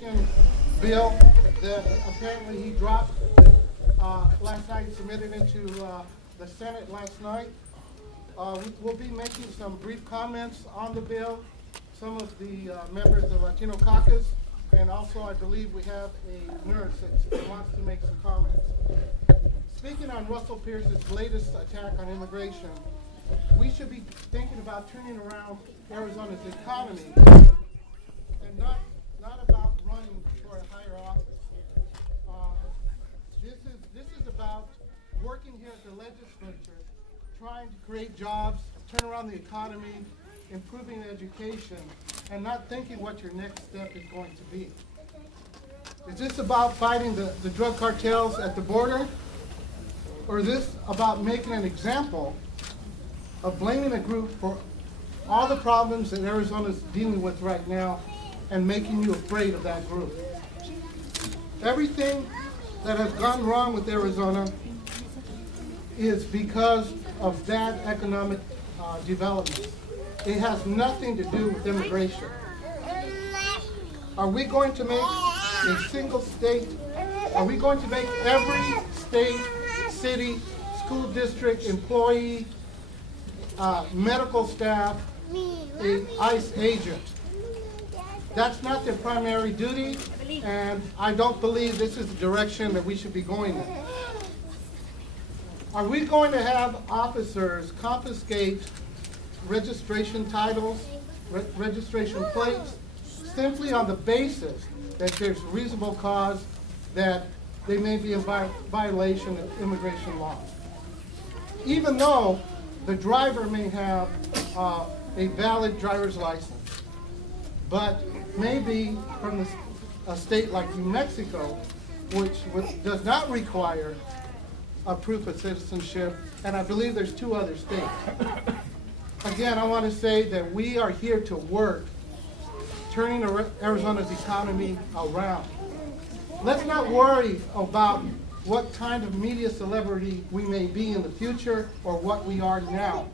bill that apparently he dropped last night, submitted into the Senate last night. We'll be making some brief comments on the bill. Some of the members of the Latino Caucus, and also I believe we have a nurse that wants to make some comments. Speaking on Russell Pierce's latest attack on immigration, we should be thinking about turning around Arizona's economy and not about running for a higher office. This is about working here at the legislature, trying to create jobs, turn around the economy, improving education, and not thinking what your next step is going to be. Is this about fighting the drug cartels at the border? Or is this about making an example of blaming a group for all the problems that Arizona is dealing with right now and making you afraid of that group? Everything that has gone wrong with Arizona is because of bad economic development. It has nothing to do with immigration. Are we going to make a single state? Are we going to make every state, city, school district, employee, medical staff, an ICE agent? That's not their primary duty, and I don't believe this is the direction that we should be going in. Are we going to have officers confiscate registration titles, registration plates, simply on the basis that there's reasonable cause that they may be in violation of immigration laws? Even though the driver may have a valid driver's license, but maybe from a state like New Mexico, which does not require a proof of citizenship, and I believe there's 2 other states. Again, I want to say that we are here to work, turning Arizona's economy around. Let's not worry about what kind of media celebrity we may be in the future or what we are now.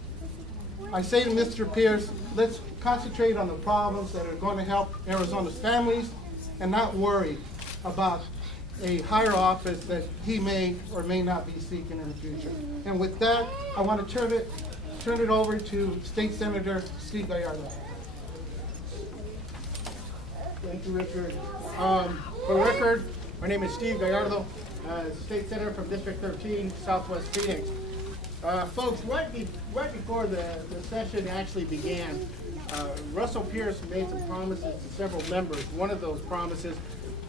I say to Mr. Pierce, let's concentrate on the problems that are going to help Arizona's families and not worry about a higher office that he may or may not be seeking in the future. And with that, I want to turn it over to State Senator Steve Gallardo. Thank you, Richard. For the record, my name is Steve Gallardo, State Senator from District 13, Southwest Phoenix. Folks, right before the session actually began, Russell Pierce made some promises to several members. One of those promises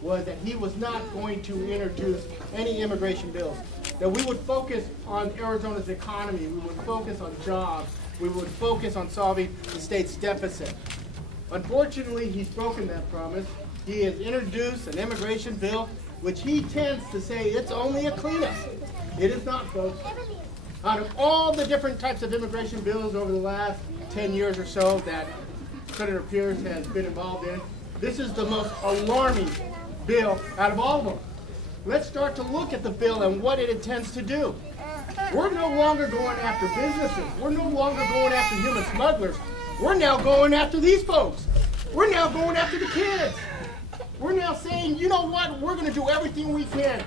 was that he was not going to introduce any immigration bills, that we would focus on Arizona's economy, we would focus on jobs, we would focus on solving the state's deficit. Unfortunately, he's broken that promise. He has introduced an immigration bill, which he tends to say it's only a cleanup. It is not, folks. Out of all the different types of immigration bills over the last 10 years or so that Senator Pierce has been involved in, this is the most alarming bill out of all of them. Let's start to look at the bill and what it intends to do. We're no longer going after businesses. We're no longer going after human smugglers. We're now going after these folks. We're now going after the kids. We're now saying, you know what, we're going to do everything we can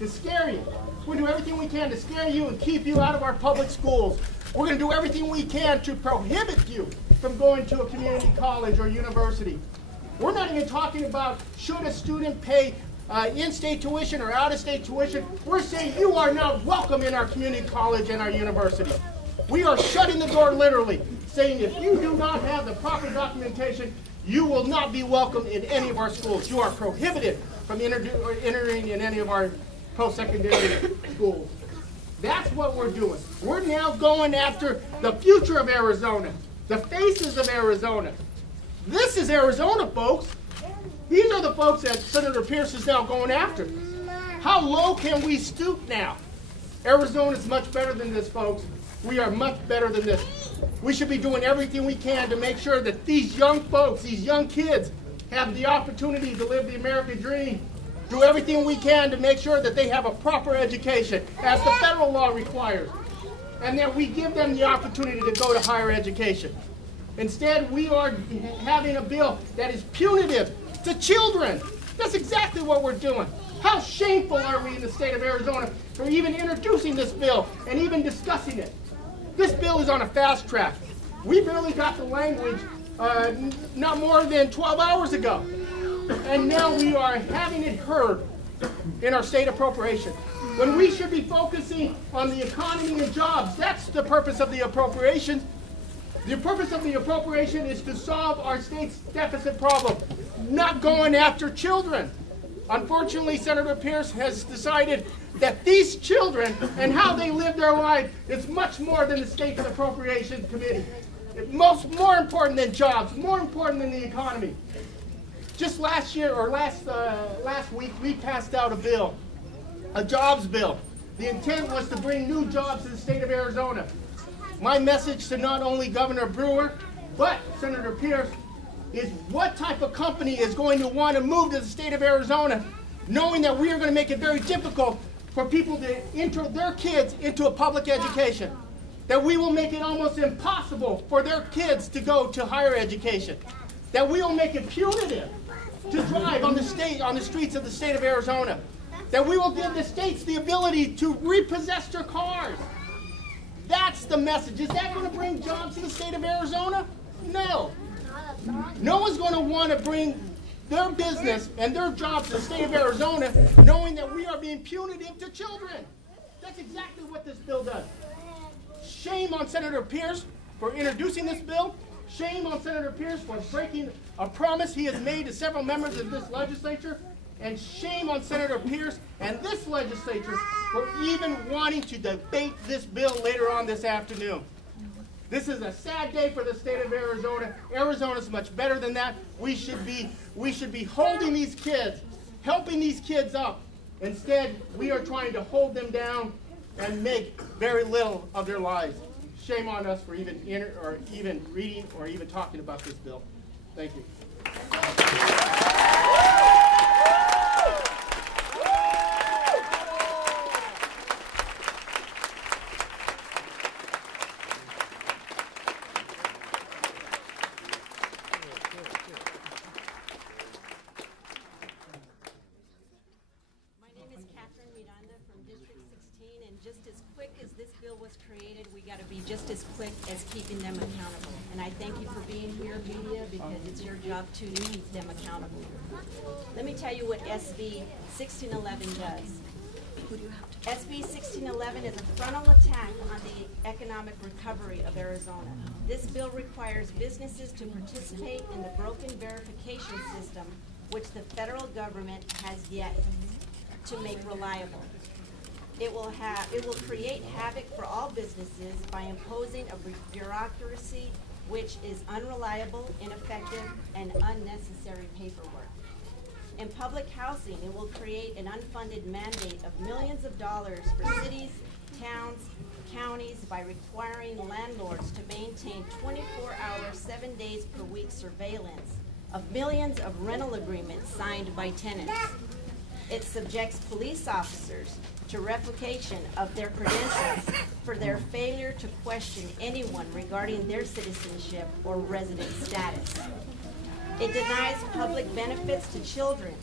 to scare you. We're going to do everything we can to scare you and keep you out of our public schools. We're going to do everything we can to prohibit you from going to a community college or university. We're not even talking about should a student pay in-state tuition or out-of-state tuition. We're saying you are not welcome in our community college and our university. We are shutting the door literally, saying if you do not have the proper documentation, you will not be welcome in any of our schools. You are prohibited from entering in any of our post-secondary schools. That's what we're doing. We're now going after the future of Arizona, the faces of Arizona. This is Arizona, folks. These are the folks that Senator Pierce is now going after. How low can we stoop now? Arizona is much better than this, folks. We are much better than this. We should be doing everything we can to make sure that these young folks, these young kids, have the opportunity to live the American dream. Do everything we can to make sure that they have a proper education, as the federal law requires, and that we give them the opportunity to go to higher education. Instead, we are having a bill that is punitive to children. That's exactly what we're doing. How shameful are we in the state of Arizona for even introducing this bill and even discussing it? This bill is on a fast track. We barely got the language not more than 12 hours ago. And now we are having it heard in our state appropriation. When we should be focusing on the economy and jobs, that's the purpose of the appropriation. The purpose of the appropriation is to solve our state's deficit problem, not going after children. Unfortunately, Senator Pierce has decided that these children and how they live their life is much more than the state's appropriation committee. More important than jobs, more important than the economy. Just last year, or last week, we passed out a bill, a jobs bill. The intent was to bring new jobs to the state of Arizona. My message to not only Governor Brewer, but Senator Pierce, is what type of company is going to want to move to the state of Arizona, knowing that we are going to make it very difficult for people to enter their kids into a public education. That we will make it almost impossible for their kids to go to higher education. That we will make it punitive to drive on the streets of the state of Arizona. That we will give the states the ability to repossess their cars. That's the message. Is that going to bring jobs to the state of Arizona? No. No one's going to want to bring their business and their jobs to the state of Arizona knowing that we are being punitive to children. That's exactly what this bill does. Shame on Senator Pierce for introducing this bill. Shame on Senator Pierce for breaking a promise he has made to several members of this legislature. And shame on Senator Pierce and this legislature for even wanting to debate this bill later on this afternoon. This is a sad day for the state of Arizona. Arizona is much better than that. We should be holding these kids, helping these kids up. Instead, we are trying to hold them down and make very little of their lives. Shame on us for even reading or even talking about this bill. Thank you. Just as quick as keeping them accountable. And I thank you for being here, media, because it's your job to keep them accountable. Let me tell you what SB 1611 does. SB 1611 is a frontal attack on the economic recovery of Arizona. This bill requires businesses to participate in the broken verification system, which the federal government has yet to make reliable. It will create havoc for all businesses by imposing a bureaucracy which is unreliable, ineffective, and unnecessary paperwork. In public housing, it will create an unfunded mandate of millions of dollars for cities, towns, counties by requiring landlords to maintain 24-hour, 7 days per week surveillance of millions of rental agreements signed by tenants. It subjects police officers to revocation of their credentials for their failure to question anyone regarding their citizenship or resident status. It denies public benefits to children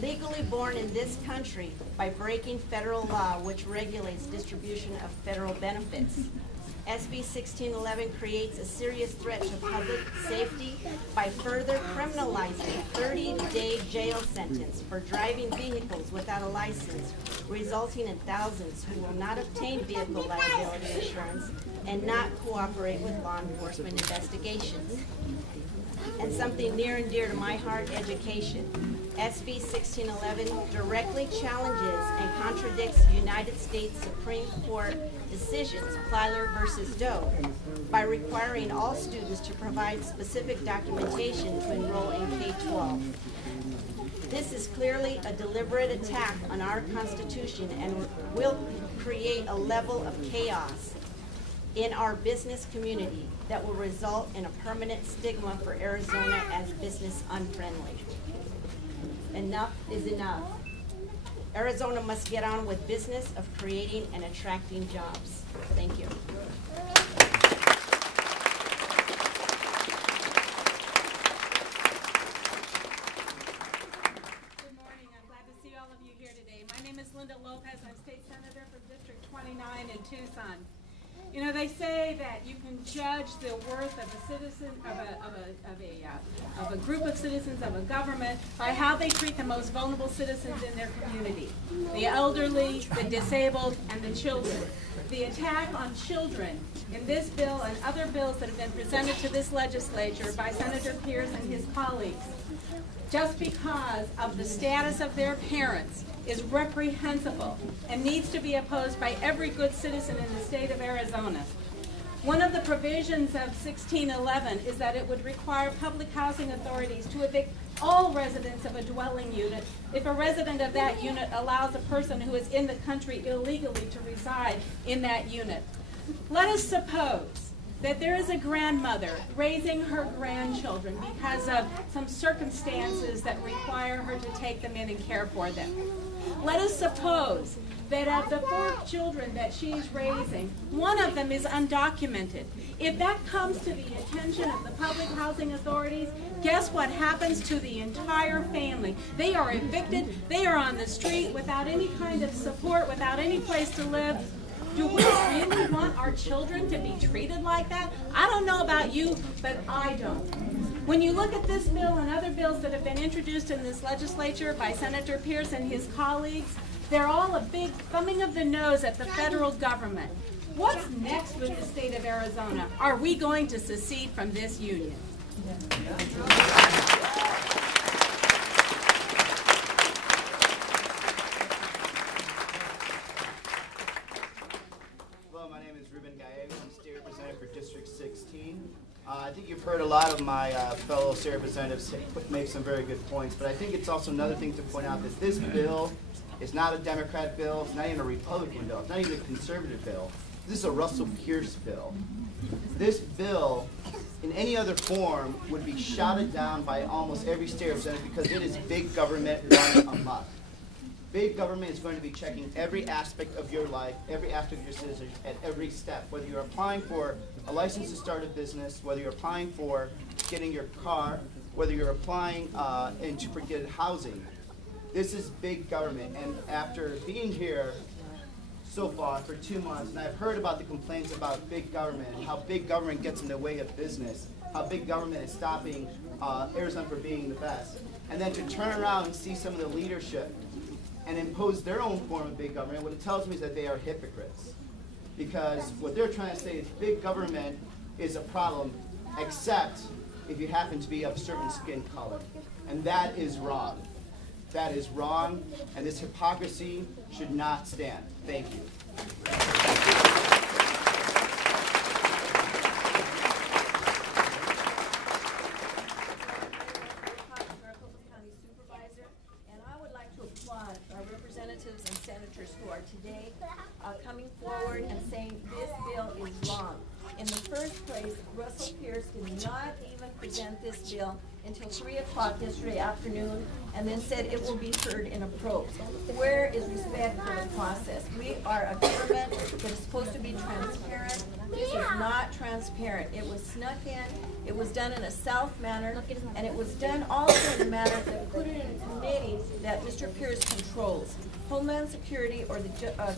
legally born in this country by breaking federal law which regulates distribution of federal benefits. SB 1611 creates a serious threat to public safety by further criminalizing a 30-day jail sentence for driving vehicles without a license, resulting in thousands who will not obtain vehicle liability insurance and not cooperate with law enforcement investigations. And something near and dear to my heart, education. SB 1611 directly challenges and contradicts United States Supreme Court decisions, Plyler versus Doe, by requiring all students to provide specific documentation to enroll in K-12. This is clearly a deliberate attack on our Constitution and will create a level of chaos in our business community that will result in a permanent stigma for Arizona as business unfriendly. Enough is enough. Arizona must get on with business of creating and attracting jobs. Thank you. Melinda Lopez. I'm state senator from District 29 in Tucson. You know, they say that you can judge the worth of a citizen, of a group of citizens, of a government, by how they treat the most vulnerable citizens in their community: the elderly, the disabled, and the children. The attack on children in this bill and other bills that have been presented to this legislature by Senator Pierce and his colleagues, just because of the status of their parents, is reprehensible and needs to be opposed by every good citizen in the state of Arizona. One of the provisions of 1611 is that it would require public housing authorities to evict all residents of a dwelling unit if a resident of that unit allows a person who is in the country illegally to reside in that unit. Let us suppose that there is a grandmother raising her grandchildren because of some circumstances that require her to take them in and care for them. Let us suppose that of the 4 children that she's raising, one of them is undocumented. If that comes to the attention of the public housing authorities, guess what happens to the entire family? They are evicted, they are on the street without any kind of support, without any place to live. Do we really want our children to be treated like that? I don't know about you, but I don't. When you look at this bill and other bills that have been introduced in this legislature by Senator Pierce and his colleagues, they're all a big thumbing of the nose at the federal government. What's next with the state of Arizona? Are we going to secede from this union? Hello, my name is Ruben Gallego. I'm state representative for District 16. I think you've heard a lot of my fellow state representatives make some very good points, but I think it's also another thing to point out that this bill is not a Democrat bill, it's not even a Republican bill, it's not even a conservative bill. This is a Russell Pierce bill. This bill, in any other form, would be shouted down by almost every state representative because it is big government run amok. Big government is going to be checking every aspect of your life, every aspect of your citizenship at every step. Whether you're applying for a license to start a business, whether you're applying for getting your car, whether you're applying to get housing. This is big government. And after being here so far for 2 months, and I've heard about the complaints about big government and how big government gets in the way of business, how big government is stopping Arizona from being the best. And then to turn around and see some of the leadership and impose their own form of big government, what it tells me is that they are hypocrites. Because what they're trying to say is big government is a problem, except if you happen to be of a certain skin color. And that is wrong. That is wrong, and this hypocrisy should not stand. Thank you. Our representatives and senators who are today coming forward and saying this bill is wrong. In the first place, Russell Pierce did not even present this bill until 3 o'clock yesterday afternoon and then said it will be heard in a probe. Where is respect for the process? We are a government that is supposed to be transparent. This is not transparent. It was snuck in, it was done in a stealth manner, and it was done also in a manner that put it in a committee that Mr. Pierce controls. Homeland Security or the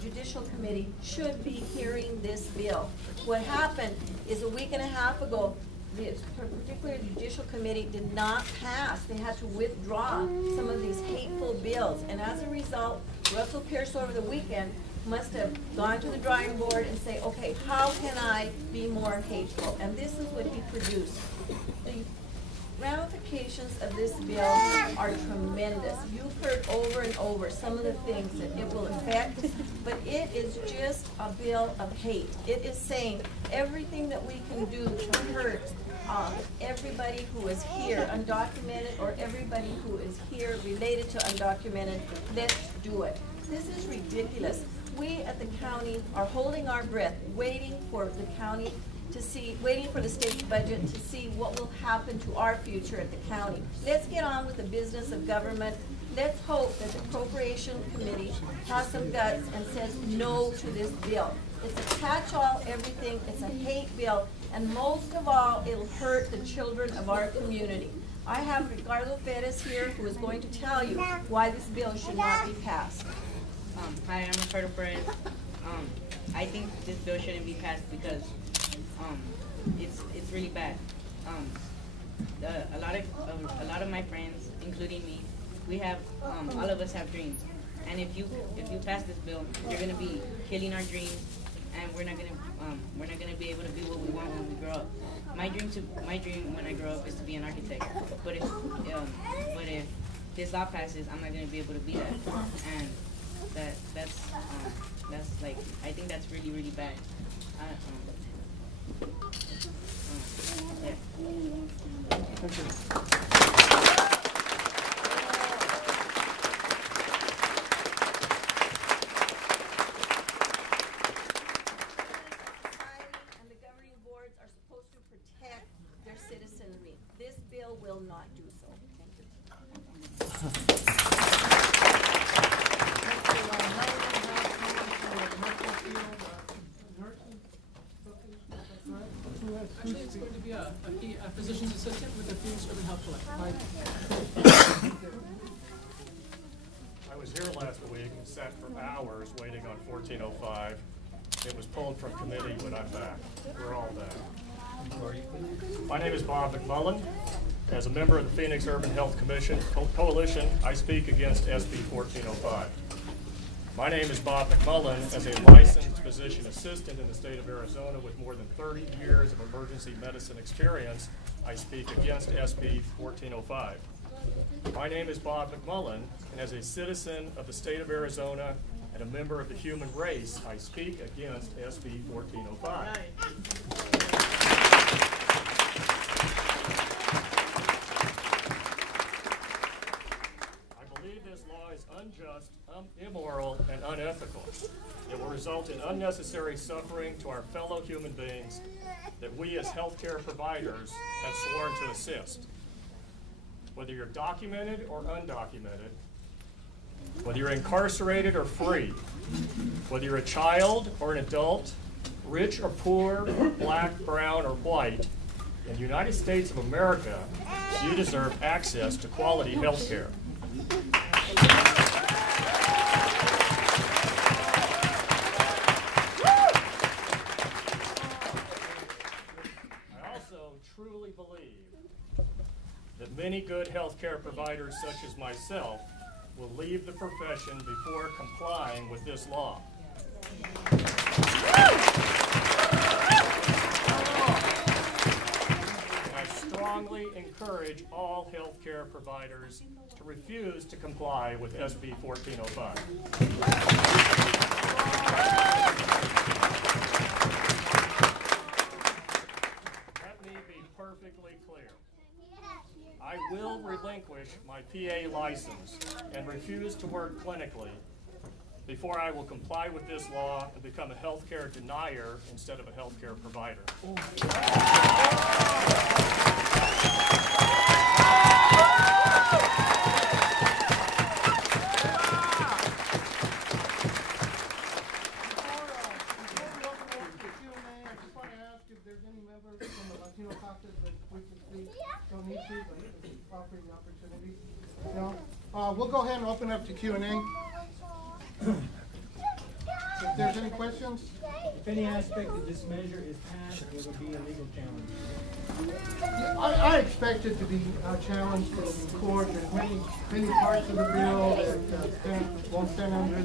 Judicial Committee should be hearing this bill. What happened is a week and a half ago, particularly the Judicial Committee did not pass. They had to withdraw some of these hateful bills. And as a result, Russell Pierce over the weekend must have gone to the drawing board and say, okay, how can I be more hateful? And this is what he produced. The ramifications of this bill are tremendous. You've heard over and over some of the things that it will affect, but it is just a bill of hate. It is saying everything that we can do to hurt everybody who is here undocumented or everybody who is here related to undocumented, let's do it. This is ridiculous. We at the county are holding our breath, waiting for the county to see, waiting for the state's budget to see what will happen to our future at the county. Let's get on with the business of government. Let's hope that the Appropriation Committee has some guts and says no to this bill. It's a catch-all everything, it's a hate bill, and most of all, it'll hurt the children of our community. I have Ricardo Perez here who is going to tell you why this bill should not be passed. Hi, I'm Ricardo Perez. I think this bill shouldn't be passed because it's really bad. A lot of my friends, including me, we have all of us have dreams, and if you pass this bill, you're gonna be killing our dreams, and we're not gonna be able to be what we want when we grow up. My dream when I grow up is to be an architect, but if this law passes, I'm not gonna be able to be that, and that's like, I think that's really, really bad. Yeah. And the governing boards are supposed to protect their citizenry. This bill will not do so. Thank you. Actually, it's going to be a physician's assistant with the Phoenix Urban Health Collective. I was here last week and sat for hours waiting on 1405. It was pulled from committee, but I'm back. We're all back. My name is Bob McMullen. As a member of the Phoenix Urban Health Commission Coalition, I speak against SB 1405. My name is Bob McMullen. As a licensed physician assistant in the state of Arizona with more than 30 years of emergency medicine experience, I speak against SB 1405. My name is Bob McMullen, and as a citizen of the state of Arizona and a member of the human race, I speak against SB 1405. I believe this law is unjust, immoral, and unethical. It will result in unnecessary suffering to our fellow human beings that we as healthcare providers have sworn to assist. Whether you're documented or undocumented, whether you're incarcerated or free, whether you're a child or an adult, rich or poor, black, brown, or white, in the United States of America, you deserve access to quality health care. I also truly believe that many good health care providers such as myself will leave the profession before complying with this law. I strongly encourage all healthcare providers to refuse to comply with SB 1405. Let me be perfectly clear. I will relinquish my PA license and refuse to work clinically before I will comply with this law and become a healthcare denier instead of a healthcare provider. We'll go ahead and open up to Q&A. If there's any questions? If any aspect of this measure is passed, it will be a legal challenge. I expect it to be challenged in court. There's many parts of the bill that won't stand under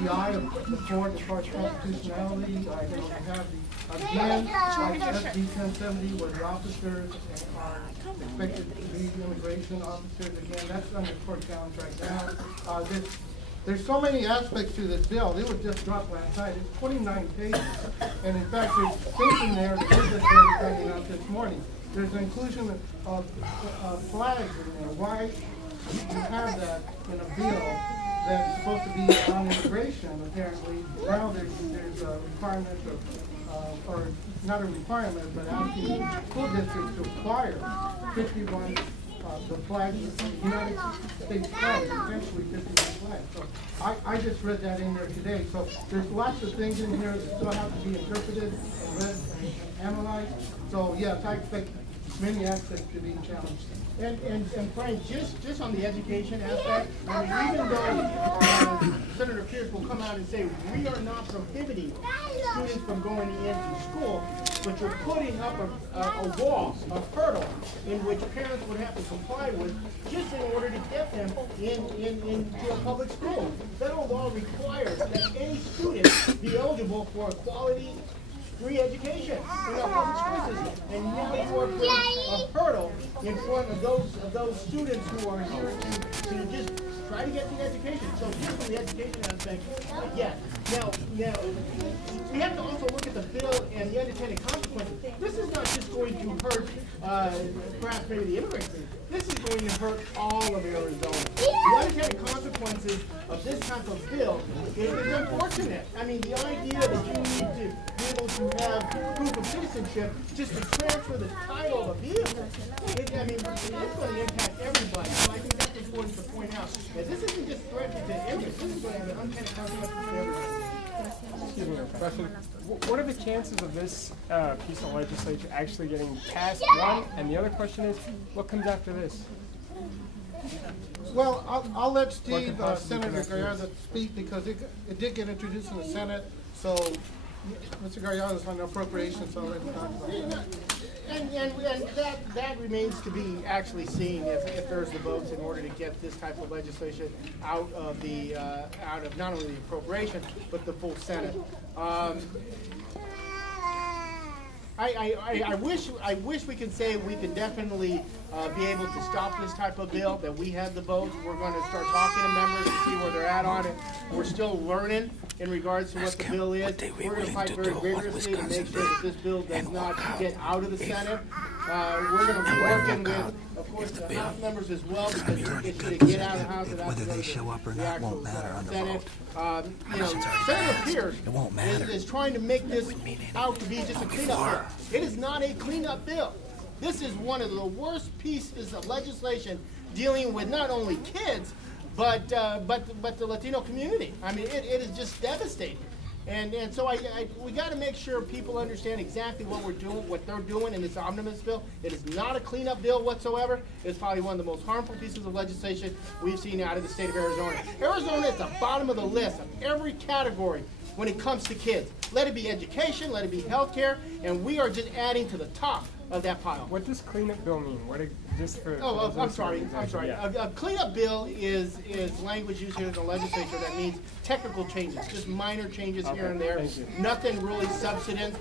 the eye of the court as far as constitutionality. I don't have again, like SB 1070, where the officers are expected to be immigration officers. Again, that's under court challenge right now. There's so many aspects to this bill. It was just dropped last night. It's 29 pages. And in fact, there's things in there that we're just finding out this morning. There's an inclusion of flags in there. Why you have that in a bill that's supposed to be on immigration, apparently. Now there's a requirement of, or not a requirement, but asking school districts to acquire 51 the flag, the United States flag, essentially 51 flags. So I just read that in there today. So there's lots of things in here that still have to be interpreted and read and analyzed. So yes, I expect many aspects to being challenged. And Frank, just on the education aspect, I mean, even though Senator Pierce will come out and say, we are not prohibiting students from going into school, but you're putting up a wall, a hurdle, in which parents would have to comply with just in order to get them into a public school. Federal law requires that any student be eligible for a quality free education in our public school system. And now you are putting a hurdle in front of those students who are here to just try to get the education. So just from the education aspect, yes. Now, we have to also look at the bill and the unintended consequences. This is not just going to hurt perhaps maybe the immigrants. This is going to hurt all of Arizona. The unintended consequences of this type of bill is unfortunate. I mean, the idea that you need to be able to have proof of citizenship just to transfer the title of a vehicle, it's going to impact everybody. So I think that's important to point out. That this isn't just threatening to immigrants. This is going to have an unintended consequences for everybody. Excuse me, Professor. What are the chances of this piece of legislation actually getting passed? One, and the other question is, what comes after this? Well, I'll let Steve, Senator Gallardo, speak because it did get introduced in the Senate. So, Mr. Gallardo's on the appropriations already talked about that. And that remains to be actually seen if there's the votes in order to get this type of legislation out of not only the appropriation but the full Senate. I wish we could say we could definitely be able to stop this type of bill, that we had the votes. We're going to start talking to members to see where they're at on it. We're still learning in regards to what the bill is. We're going to fight very vigorously to make sure that this bill does not get out of the Senate. We're going to be working with, of course, the House members as well, because it's going to get out of the House. Whether they show up or not won't matter on the vote. Senator Pierce is trying to make this out to be just a cleanup bill. It is not a cleanup bill. This is one of the worst pieces of legislation dealing with not only kids, but the Latino community. I mean, it is just devastating. And so we got to make sure people understand exactly what we're doing, what they're doing in this omnibus bill. It is not a cleanup bill whatsoever. It's probably one of the most harmful pieces of legislation we've seen out of the state of Arizona. Arizona is the bottom of the list of every category when it comes to kids. Let it be education, let it be healthcare, and we are just adding to the top of that pile. What does cleanup bill mean? I'm sorry. Yeah. A cleanup bill is language used here in the legislature that means technical changes, just minor changes here and there. Nothing really substantive.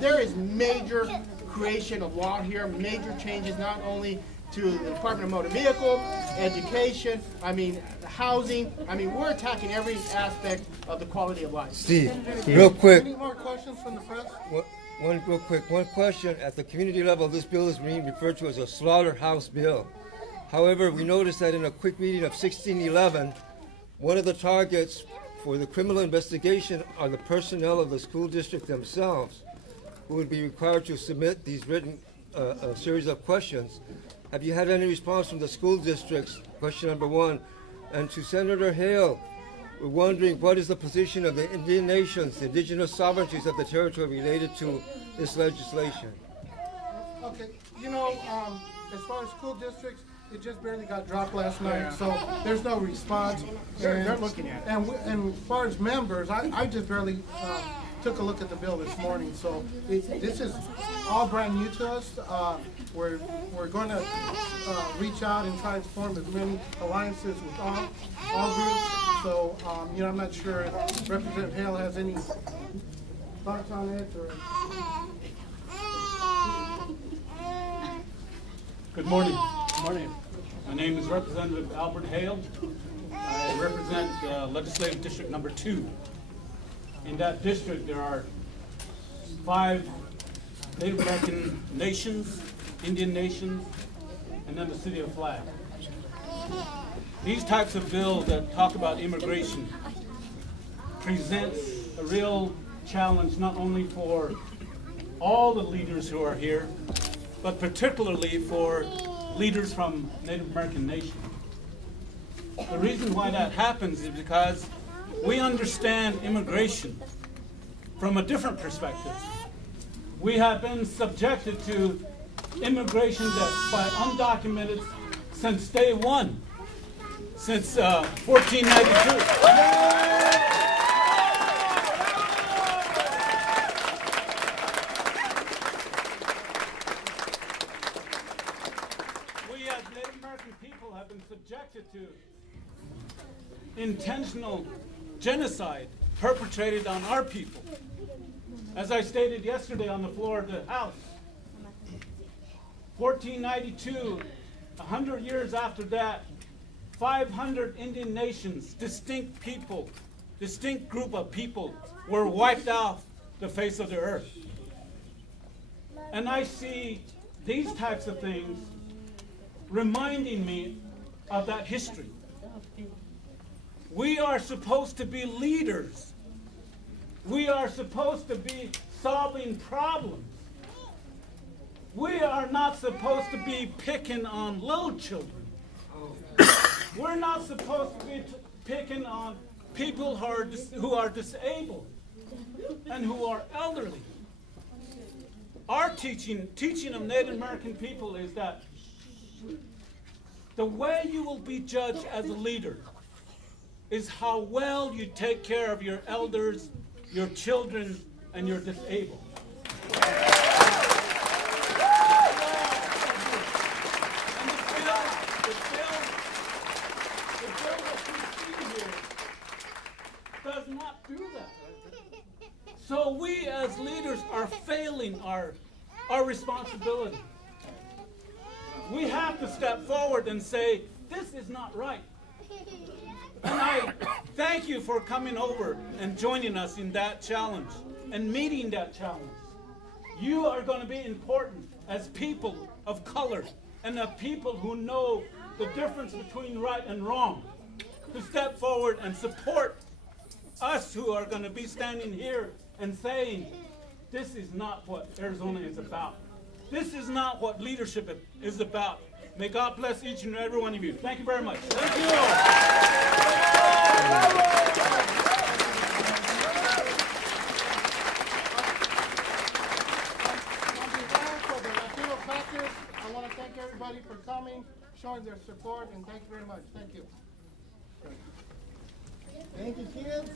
There is major creation of law here, major changes not only to the Department of Motor Vehicle, education, housing. We're attacking every aspect of the quality of life. Steve, real quick. Any more questions from the press? One question. At the community level, this bill is being referred to as a slaughterhouse bill. However, we noticed that in a quick reading of 1611, one of the targets for the criminal investigation are the personnel of the school district themselves, who would be required to submit these written series of questions. Have you had any response from the school districts? Question number one. And to Senator Hale, we're wondering what is the position of the Indian nations, the indigenous sovereignties of the territory related to this legislation? Okay, as far as school districts, it just barely got dropped last night, so there's no response. They're looking at it. And as far as members, I just barely took a look at the bill this morning, so this is all brand new to us. We're going to reach out and try to form as many alliances with all groups. So I'm not sure if Representative Hale has any thoughts on it or. Good morning. Good morning. My name is Representative Albert Hale. I represent Legislative District Number 2. In that district, there are 5 Native American nations, Indian nations, and then the City of Flag. These types of bills that talk about immigration presents a real challenge not only for all the leaders who are here, but particularly for leaders from Native American nations. The reason why that happens is because we understand immigration from a different perspective. We have been subjected to immigration that by undocumented since day one, since 1492. We as Native American people have been subjected to intentional genocide perpetrated on our people. As I stated yesterday on the floor of the House, 1492, 100 years after that, 500 Indian nations, distinct people, distinct group of people were wiped off the face of the earth. And I see these types of things reminding me of that history. We are supposed to be leaders. We are supposed to be solving problems. We are not supposed to be picking on little children. We're not supposed to be picking on people who are disabled and who are elderly. Our teaching of Native American people is that the way you will be judged as a leader is how well you take care of your elders, your children, and your disabled. Does not do that. So we as leaders are failing our responsibility. We have to step forward and say, this is not right. And I thank you for coming over and joining us in that challenge and meeting that challenge. You are going to be important as people of color and of people who know the difference between right and wrong, to step forward and support us who are going to be standing here and saying, this is not what Arizona is about. This is not what leadership is about. May God bless each and every one of you. Thank you very much. Thank you. On behalf of the Latino caucus, I want to thank everybody for coming, showing their support, and thank you very much. Thank you. Thank you, kids.